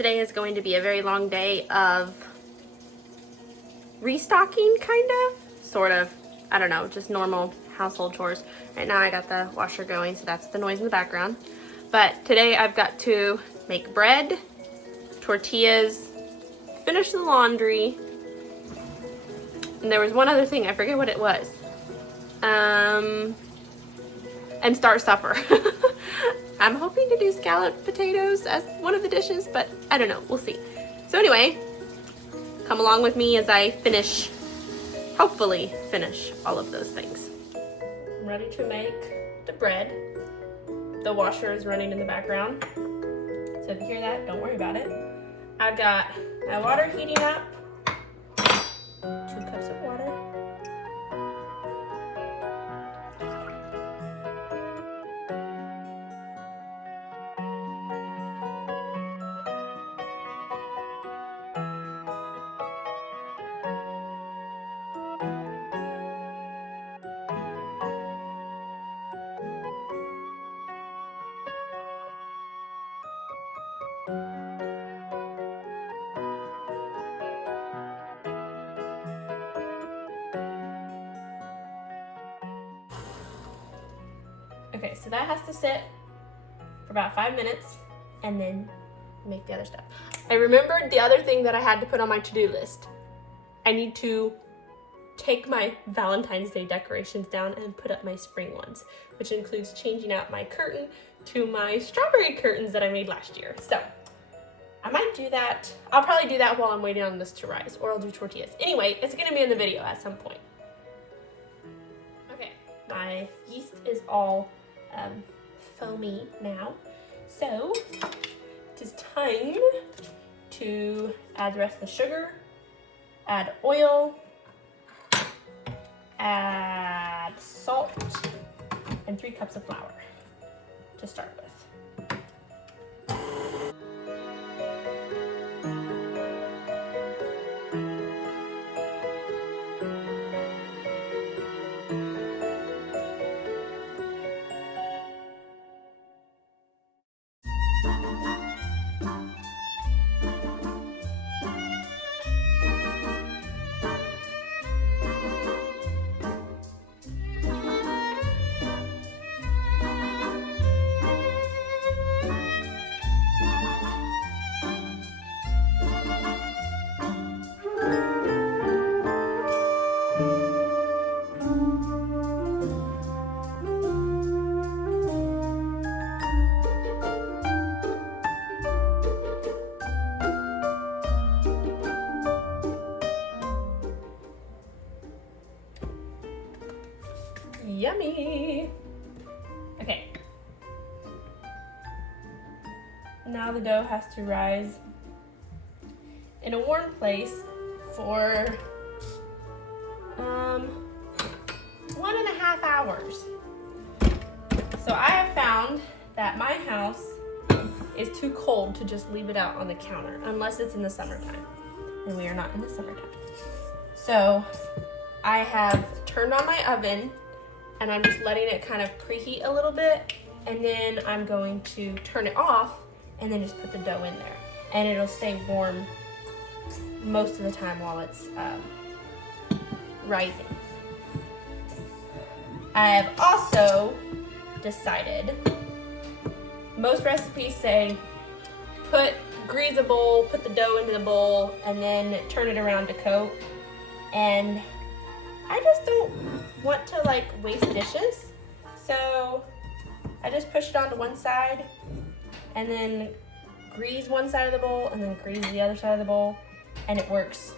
Today is going to be a very long day of restocking, kind of, sort of, I don't know, just normal household chores. Right now I got the washer going, so that's the noise in the background. But today I've got to make bread, tortillas, finish the laundry, and there was one other thing, I forget what it was. And start supper. I'm hoping to do scalloped potatoes as one of the dishes, but I don't know, we'll see. So anyway, come along with me as I hopefully finish all of those things. I'm ready to make the bread. The washer is running in the background, so if you hear that, don't worry about it. I've got my water heating up, 2 cups of water. Okay, so that has to sit for about 5 minutes and then make the other stuff. I remembered the other thing that I had to put on my to-do list. I need to take my Valentine's Day decorations down and put up my spring ones, which includes changing out my curtain to my strawberry curtains that I made last year. So I might do that. I'll probably do that while I'm waiting on this to rise, or I'll do tortillas. Anyway, it's gonna be in the video at some point. Okay, my yeast is all foamy now. So it is time to add the rest of the sugar, add oil, add salt, and 3 cups of flour to start with. Yummy! Okay. Now the dough has to rise in a warm place for 1.5 hours. So I have found that my house is too cold to just leave it out on the counter unless it's in the summertime, and we are not in the summertime. So I have turned on my oven and I'm just letting it kind of preheat a little bit, and then I'm going to turn it off and then just put the dough in there, and it'll stay warm most of the time while it's rising. I have also decided, most recipes say grease a bowl, put the dough into the bowl, and then turn it around to coat, and I just don't want to waste dishes, so I just push it onto one side and then grease one side of the bowl and then grease the other side of the bowl, and it works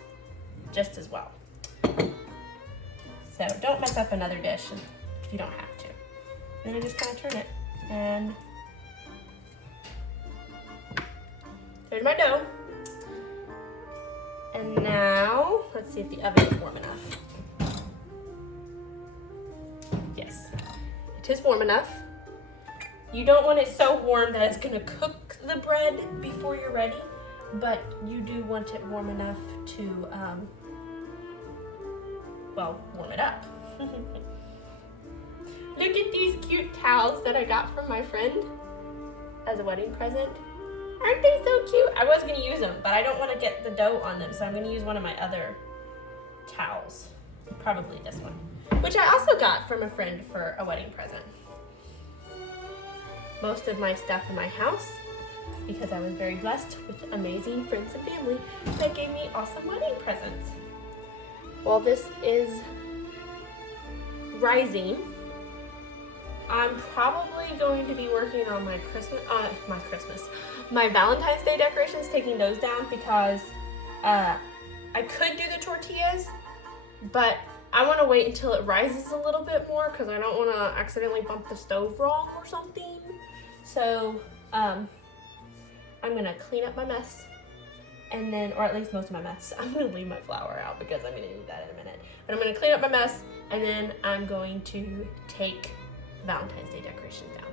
just as well. So don't mess up another dish if you don't have to. And then I just kind of turn it, and there's my dough. And now let's see if the oven is warm enough. Yes, it is warm enough. You don't want it so warm that it's gonna cook the bread before you're ready, but you do want it warm enough to, warm it up. Look at these cute towels that I got from my friend as a wedding present. Aren't they so cute? I was gonna use them, but I don't want to get the dough on them, so I'm gonna use one of my other towels. Probably this one, which I also got from a friend for a wedding present. Most of my stuff in my house, because I was very blessed with amazing friends and family that gave me awesome wedding presents. While this is rising, I'm probably going to be working on my Valentine's Day decorations, taking those down because I could do the tortillas, but I want to wait until it rises a little bit more because I don't want to accidentally bump the stove wrong or something. So I'm going to clean up my mess, and then, or at least most of my mess. I'm going to leave my flour out because I'm going to need that in a minute. But I'm going to clean up my mess, and then I'm going to take Valentine's Day decorations down.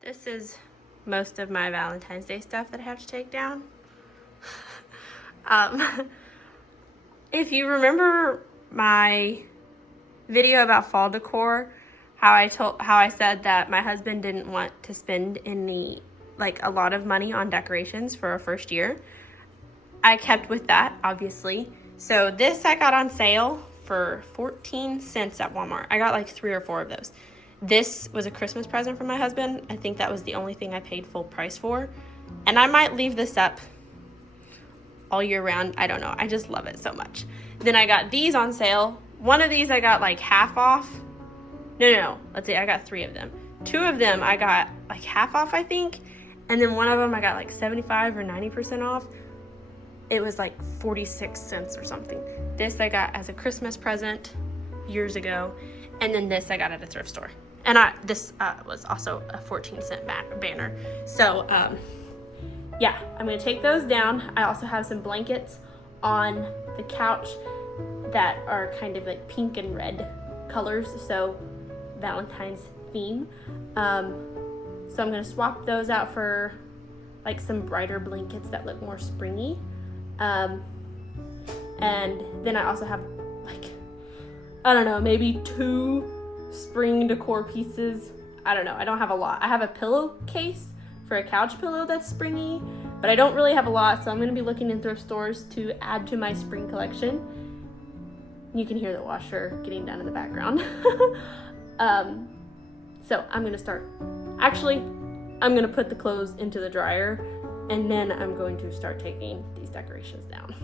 This is most of my Valentine's Day stuff that I have to take down. If you remember my video about fall decor, how I said that my husband didn't want to spend a lot of money on decorations for our first year, I kept with that, obviously. So this I got on sale for 14 cents at Walmart. I got like 3 or 4 of those. This was a Christmas present from my husband. I think that was the only thing I paid full price for. And I might leave this up all year round. I don't know. I just love it so much. Then I got these on sale. One of these I got like half off. No. Let's see. I got 3 of them. 2 of them I got like half off, I think. And then one of them I got like 75 or 90% off. It was like 46 cents or something. This I got as a Christmas present years ago. And then this I got at a thrift store. And this was also a 14-cent banner. So, yeah, I'm going to take those down. I also have some blankets on the couch that are kind of like pink and red colors. So, Valentine's theme. So I'm going to swap those out for like some brighter blankets that look more springy. And then I also have like, I don't know, maybe 2 spring decor pieces. I don't know. I don't have a lot. I have a pillowcase for a couch pillow that's springy, but I don't really have a lot, so I'm going to be looking in thrift stores to add to my spring collection. You can hear the washer getting done in the background. So I'm going to start. Actually, I'm going to put the clothes into the dryer, and then I'm going to start taking these decorations down.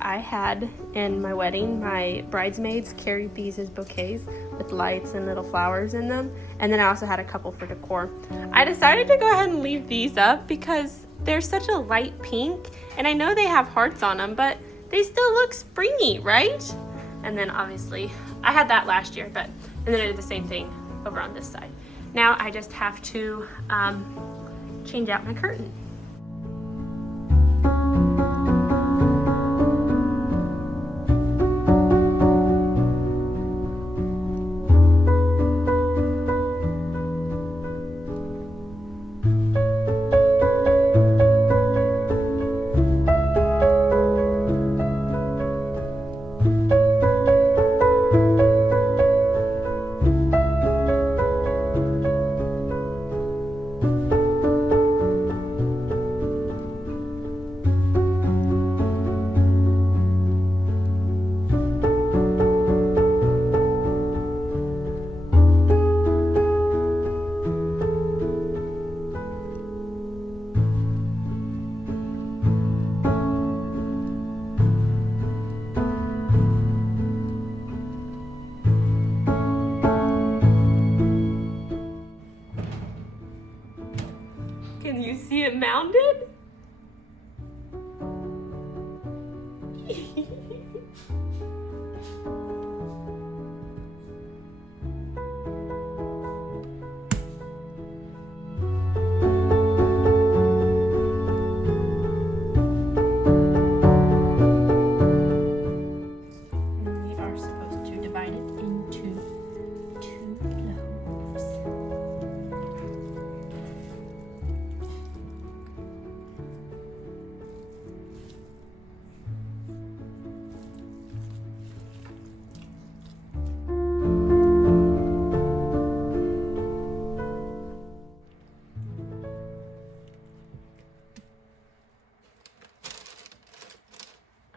I had in my wedding, my bridesmaids carried these as bouquets with lights and little flowers in them, and then I also had a couple for decor. I decided to go ahead and leave these up because they're such a light pink, and I know they have hearts on them, but they still look springy, right? And then obviously I had that last year, and then I did the same thing over on this side. Now I just have to change out my curtain.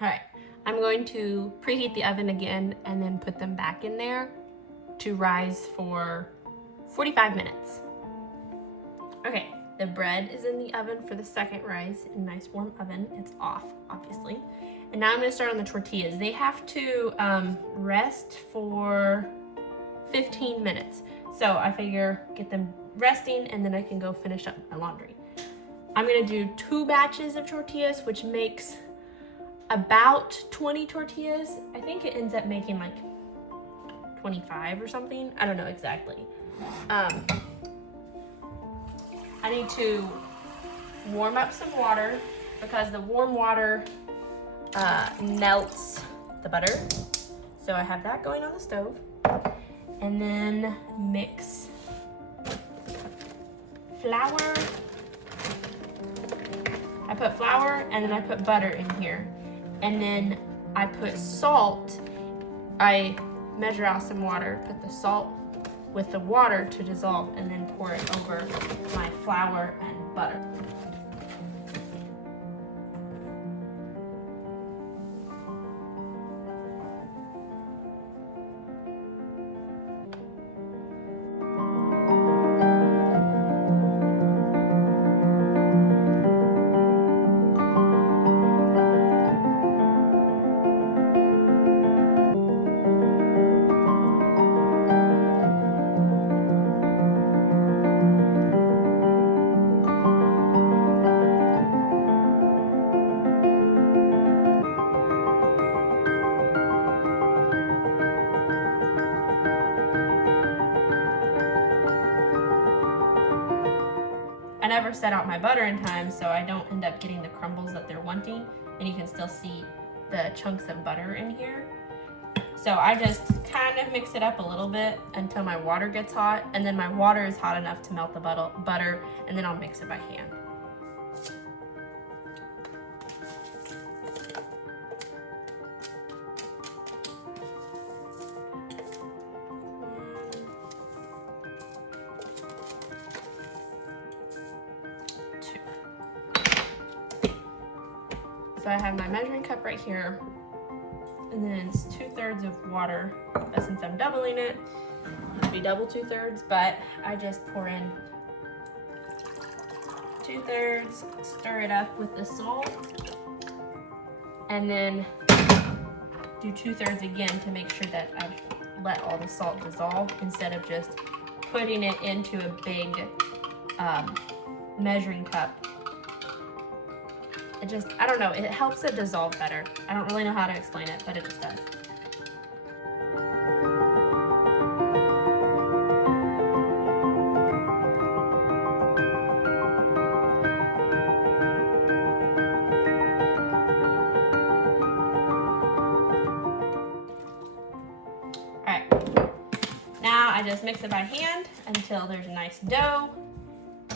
All right, I'm going to preheat the oven again and then put them back in there to rise for 45 minutes. Okay, the bread is in the oven for the second rise in a nice warm oven. It's off, obviously. And now I'm gonna start on the tortillas. They have to rest for 15 minutes. So I figure get them resting and then I can go finish up my laundry. I'm gonna do 2 batches of tortillas, which makes about 20 tortillas. I think it ends up making like 25 or something. I don't know exactly. I need to warm up some water because the warm water melts the butter. So I have that going on the stove. And then mix flour. I put flour and then I put butter in here. And then I put salt. I measure out some water, put the salt with the water to dissolve, and then pour it over my flour and butter. I never set out my butter in time, so I don't end up getting the crumbles that they're wanting, and you can still see the chunks of butter in here. So I just kind of mix it up a little bit until my water gets hot, and then my water is hot enough to melt the butter, and then I'll mix it by hand. So I have my measuring cup right here, and then it's 2/3 of water. But since I'm doubling it, it would be double 2/3, but I just pour in 2/3, stir it up with the salt, and then do 2/3 again to make sure that I've let all the salt dissolve instead of just putting it into a big measuring cup. It just, I don't know, it helps it dissolve better. I don't really know how to explain it, but it just does. All right, now I just mix it by hand until there's a nice dough,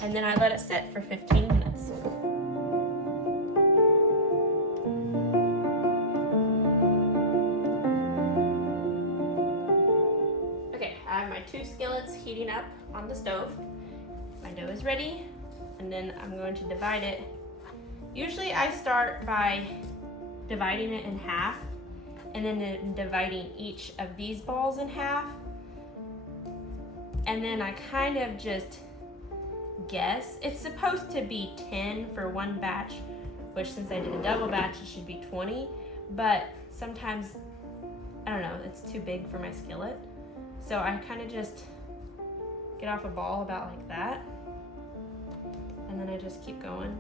and then I let it sit for 15 minutes. I have my 2 skillets heating up on the stove. My dough is ready, and then I'm going to divide it. Usually I start by dividing it in half, and then dividing each of these balls in half. And then I kind of just guess. It's supposed to be 10 for one batch, which since I did a double batch, it should be 20. But sometimes, I don't know, it's too big for my skillet. So I kind of just get off a ball about like that, and then I just keep going.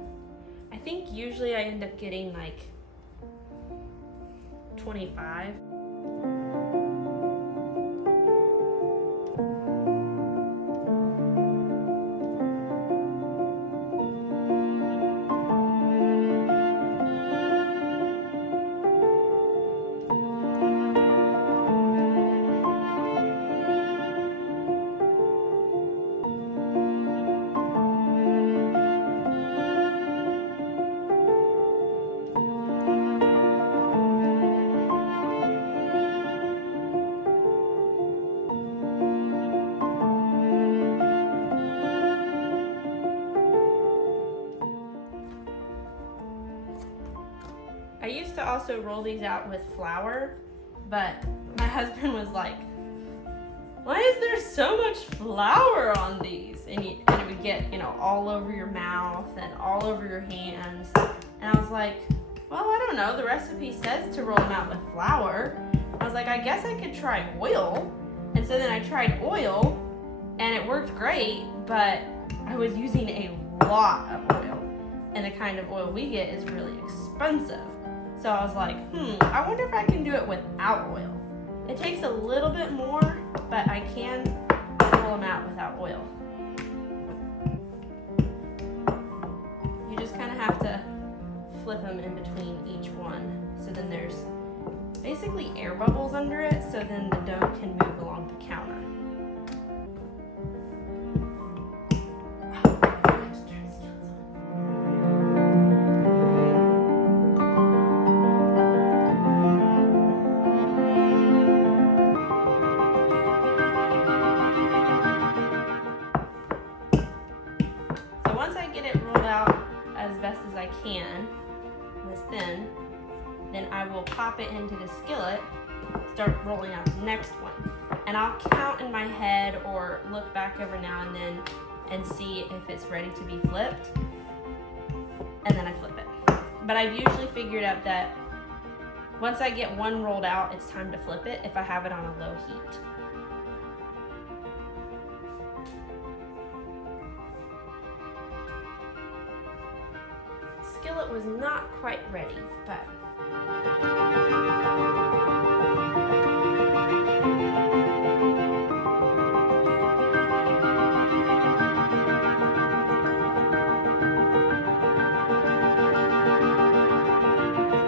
I think usually I end up getting like 25. I used to also roll these out with flour, but my husband was like, why is there so much flour on these? And it would get, you know, all over your mouth and all over your hands. And I was like, well, I don't know. The recipe says to roll them out with flour. I was like, I guess I could try oil. And so then I tried oil and it worked great, but I was using a lot of oil. And the kind of oil we get is really expensive. So I was like, I wonder if I can do it without oil. It takes a little bit more, but I can roll them out without oil. You just kind of have to flip them in between each one. So then there's basically air bubbles under it, so then the dough can move along the counter. Once I get it rolled out as best as I can, this thin, then I will pop it into the skillet, start rolling out the next one. And I'll count in my head or look back every now and then and see if it's ready to be flipped. And then I flip it. But I've usually figured out that once I get one rolled out, it's time to flip it if I have it on a low heat. Skillet was not quite ready, but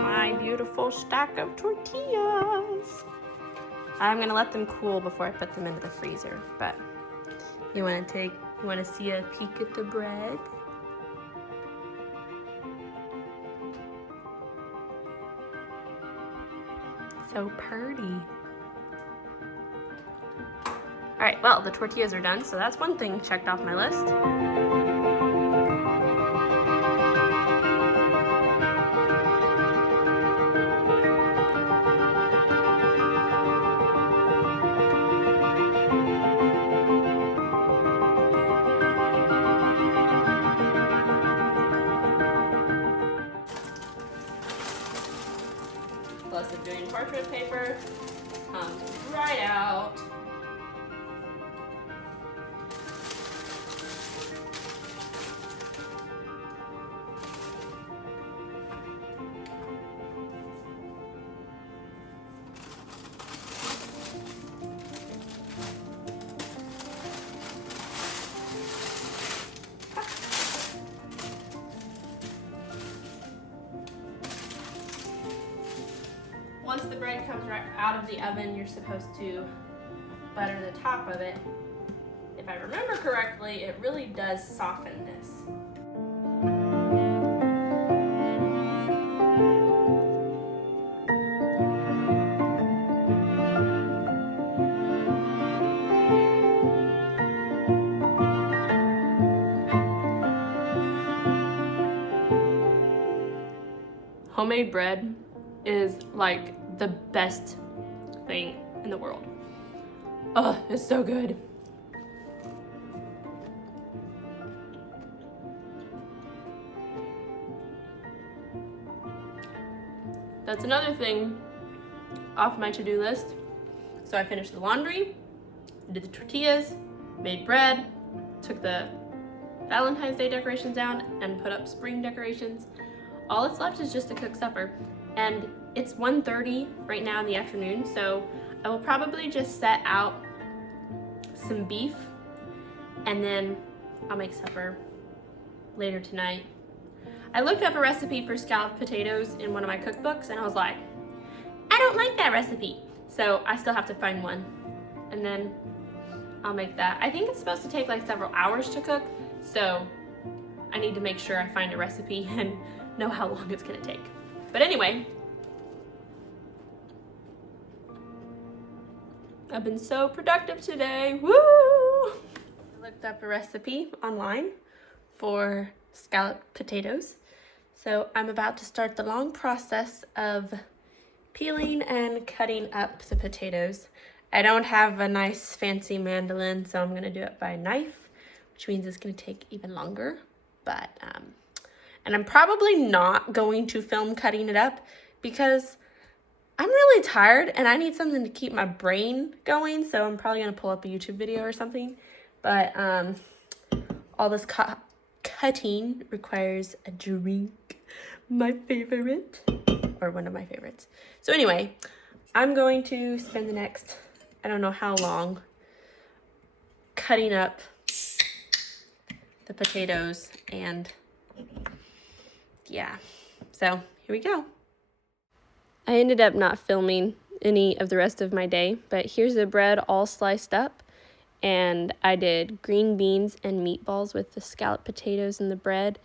my beautiful stack of tortillas. I'm gonna let them cool before I put them into the freezer, but you want to see a peek at the bread? So pretty. All right, well, the tortillas are done, so that's one thing checked off my list. Plus of doing parchment paper comes right out. Once the bread comes right out of the oven, you're supposed to butter the top of it. If I remember correctly, it really does soften this. Homemade bread is like the best thing in the world. Oh, it's so good. That's another thing off my to-do list. So I finished the laundry, did the tortillas, made bread, took the Valentine's Day decorations down and put up spring decorations. All that's left is just to cook supper. And it's 1:30 right now in the afternoon, so I will probably just set out some beef and then I'll make supper later tonight. I looked up a recipe for scalloped potatoes in one of my cookbooks and I was like, I don't like that recipe. So I still have to find one and then I'll make that. I think it's supposed to take like several hours to cook, so I need to make sure I find a recipe and know how long it's gonna take. But anyway, I've been so productive today, woo! I looked up a recipe online for scalloped potatoes. So I'm about to start the long process of peeling and cutting up the potatoes. I don't have a nice fancy mandolin, so I'm gonna do it by knife, which means it's gonna take even longer. But, and I'm probably not going to film cutting it up because I'm really tired and I need something to keep my brain going. So I'm probably gonna pull up a YouTube video or something. But all this cutting requires a drink, my favorite, or one of my favorites. So anyway, I'm going to spend the next, I don't know how long, cutting up the potatoes, and yeah, so here we go. I ended up not filming any of the rest of my day, but here's the bread all sliced up, and I did green beans and meatballs with the scalloped potatoes and the bread,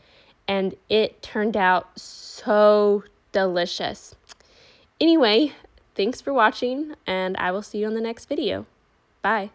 and it turned out so delicious. Anyway, thanks for watching, and I will see you on the next video. Bye.